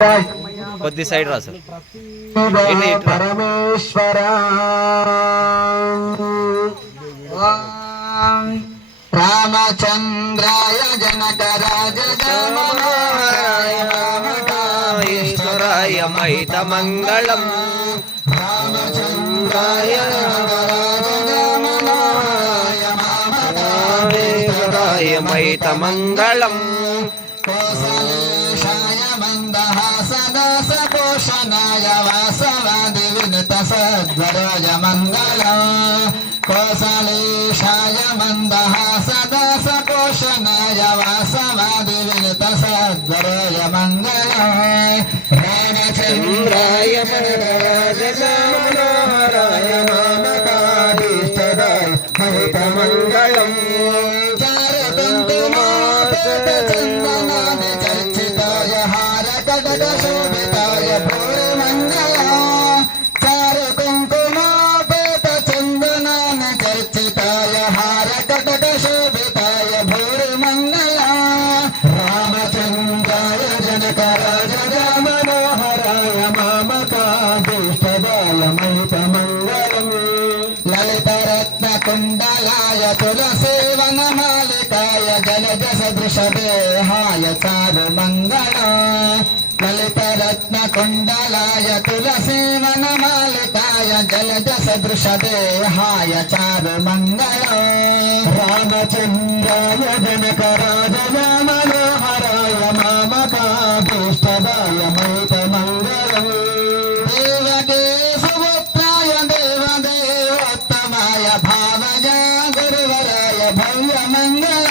కొద్ది సైడ్ రా సార్. పరమేశ్వర రామచంద్రాయ జనకరాజరాయ మహిత మంగళం. రామచంద్రాయ మహిత మంగళం. కోసలేశాయ మందహాసదాస పోషణాయ వాసవాది వినుత సద్వరాయ మంగళం. కోసలేశాయ మందహాసదాస పోషణాయ వాసవాది వినుత సద్వరాయ మంగళం. రామచంద్రాయ మనోహరాయ మామకాభీష్టదాయ మహిత మంగళం. చందనాది చర్చితాయ హారకగద శోభితాయ భూర్మంగళ. చారు కుంకుమోపేత చందనాని చర్చితాయ హారకగద శోభితాయ భూర్మంగళ. రామచంద్రాయ జనకరాజ మనోహరాయ మామకాభీష్టదాయ మహిత మంగళం. లలితరత్న కుండలాయ తులసేవనమాలికాయ జలజ సదృశదేహాయ చారు మంగళ. లలితరత్న కుండలాయ తులసేవనమాలికాయ జలజ సదృశదేహాయ చారు మంగళ. రామచంద్రాయ జనకరాజ మనోహరాయ మామకాభీష్టదాయ మహిత మంగళం. దేవదే సుపుత్రాయ దేవదేవోత్తమాయ భావజ గురువరాయ భవ్య మంగళ.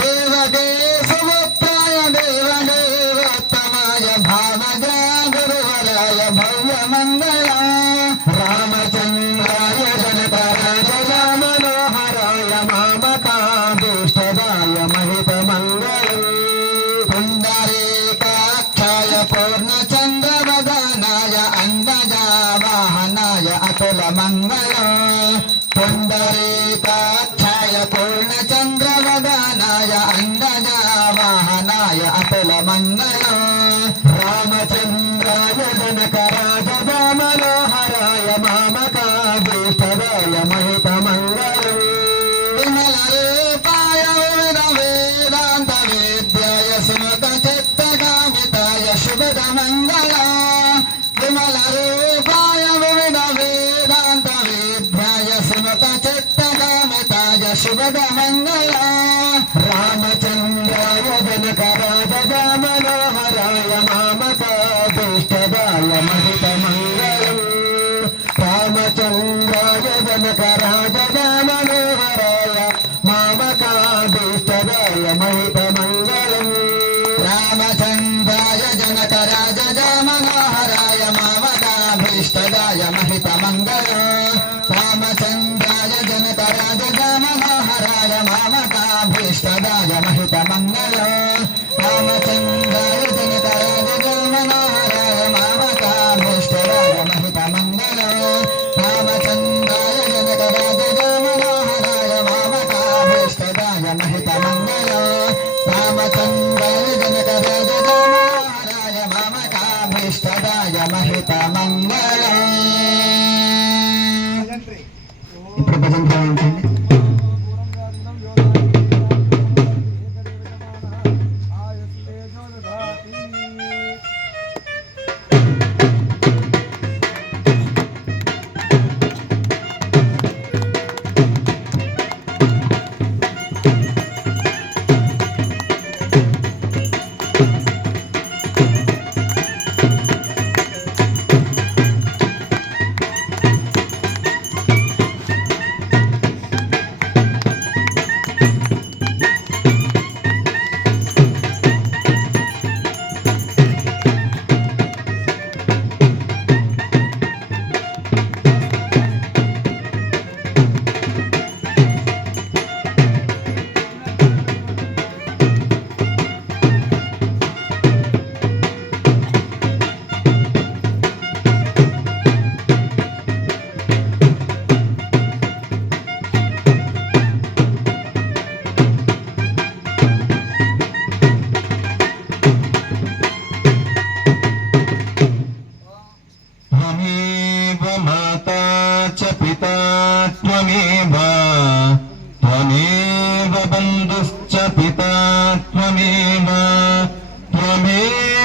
దేవదే సుపుత్రాయ దేవదేవోత్తమాయ భావజ గురువరాయ భవ్య మంగళ. రామచంద్రాయ జనకరాజ మనోహరాయ మామకాభీష్టదాయ మహిత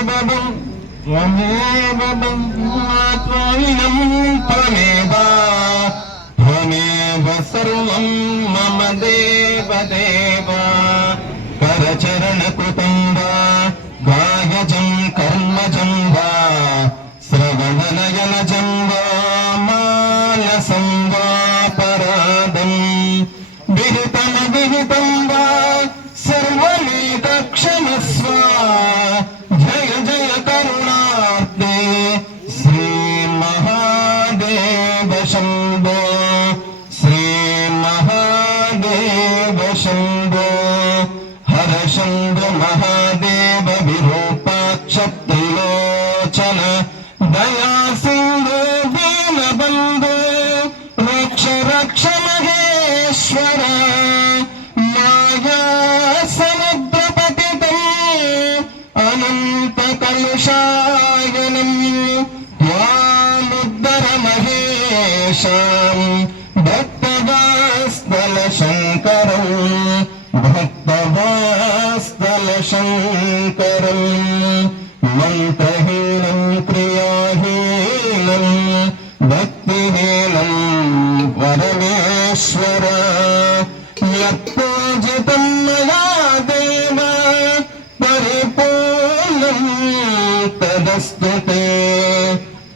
त्वमेव त्वमिदं त्वमेव त्वमेव सर्वं मम देवदेव करचरणकृतं वा गायजं कर्मजं वा श्रवणनयनजं वा मानसं वा परादं विहितं वा सर्वमेतत्क्षमस्व जय जय करुणार्ते श्रीमहादेव शम्भो श्रीमहादेव शम्भो हर शम्भो महादेव विरूपाक्ष त्रिलोचन दया सिन्धु दीनबन्धु रक्ष रक्ष महेश्वर माया समुद्रपतितम् अनन्तकलुषायनम् त्वामुद्धर महेशम् भक्तवास्तलशङ्करम् मन्त्रहीनं क्रियाहीनं भक्तिहीनं परमेश्वर यत्पूजितं मया देव परिपूर्णं तदस्तु ते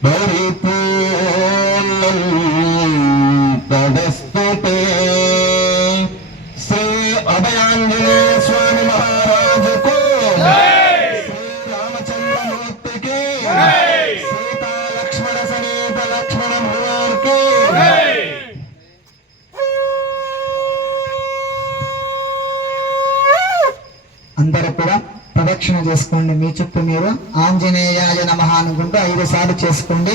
परिपूर्णं तदस्तु ते श्री अभयांजनेय स्वामी महाराज को श्री रामचंद्रमूर्ति के सीता लक्ष्मण समेत लक्ष्मण भगवान के అందరూ కూడా ప్రదక్షిణ చేసుకోండి. మీ చుట్టూ మీరు ఆంజనేయాయ నమః అనుకుంటూ 5 సార్లు చేసుకోండి.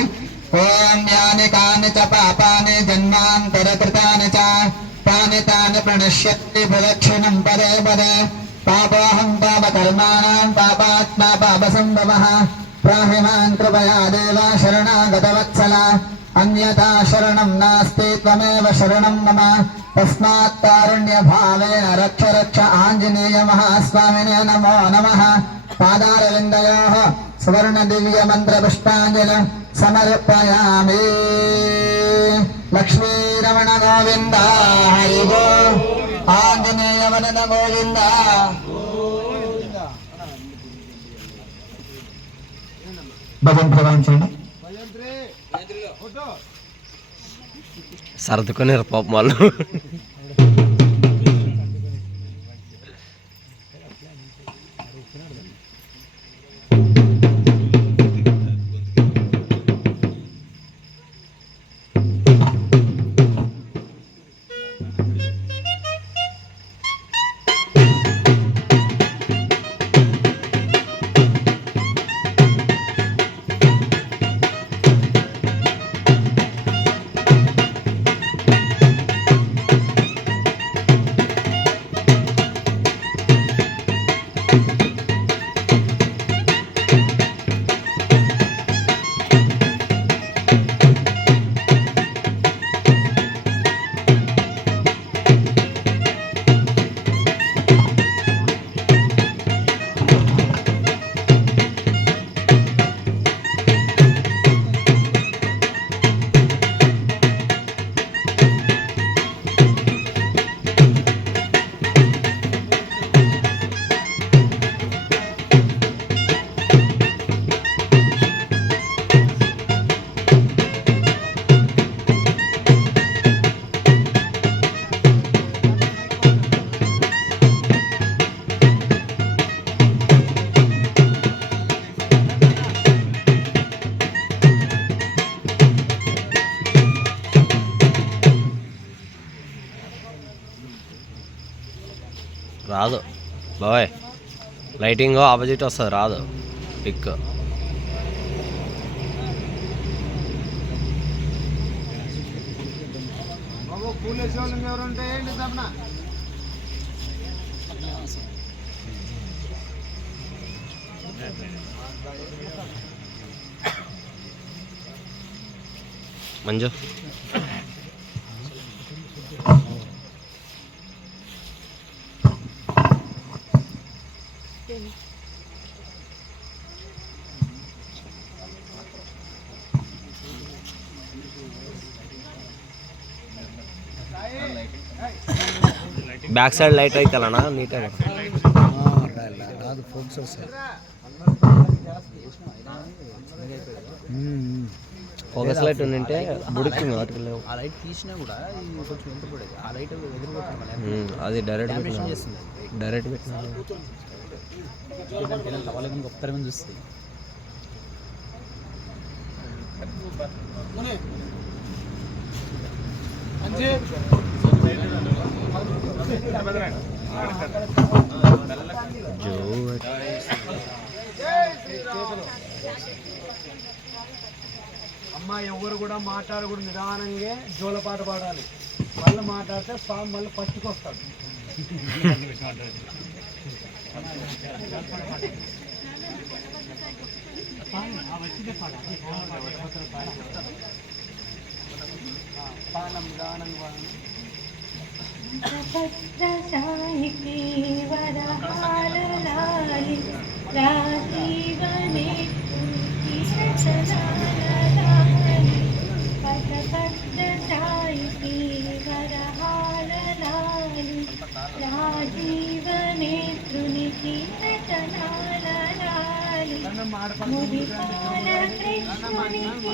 ఓం యాని కాని చ పాపాని జన్మాంతరకృతాని చ తాని తాని ప్రణశ్యత్తి ప్రదక్షిణం పదే పదే పాపోహం పాపకర్మాణాం పాపాత్మా పాపసంభవః ప్రాహి మాం కృపయా దేవ శరణాగతవత్సల అన్యథా శరణం నాస్తి త్వమేవ శరణం మమ తస్మాత్ కారుణ్య భావేన రక్ష రక్ష ఆంజనేయ మహాస్వామినే నమో నమః. పాదారవిందయోః సువర్ణ దివ్య మంత్ర పుష్పాంజలి సమర్పయామి. లక్ష్మీరమణ గోవింద హరి గో ఆంజనేయ వదన గోవింద. భజన ప్రవహించండి. సర్దుకునేరు పాపం వాళ్ళు. రాదు బాయ్, లైటింగ్ ఆపోజిట్ వస్తుంది, రాదు pic. Manju back side light అయితేనా నీట్గా రాదు ఫోక్స్ వస్తాయి. ఫోకస్ లైట్ ఉంటే బుడికి వాటికి లేవు. ఆ లైట్ తీసినా కూడా ఇది కొంచెం ఎంత పడేది. ఆ లైట్ ఎదురుపోతుంది, అది డైరెక్ట్ చేస్తుంది. డైరెక్ట్ పెట్టినా వాళ్ళకి ఒక్కరి చూస్తుంది. అమ్మ ఎవరు కూడా మాట్లాడకూడదు, నిదానంగా జోలపాట పాడాలి. మళ్ళీ మాట్లాడితే స్వామి మళ్ళీ ఫస్ట్కి వస్తాడు. రాజీవనేత్రునికి ముదిపాల కృష్ణునికి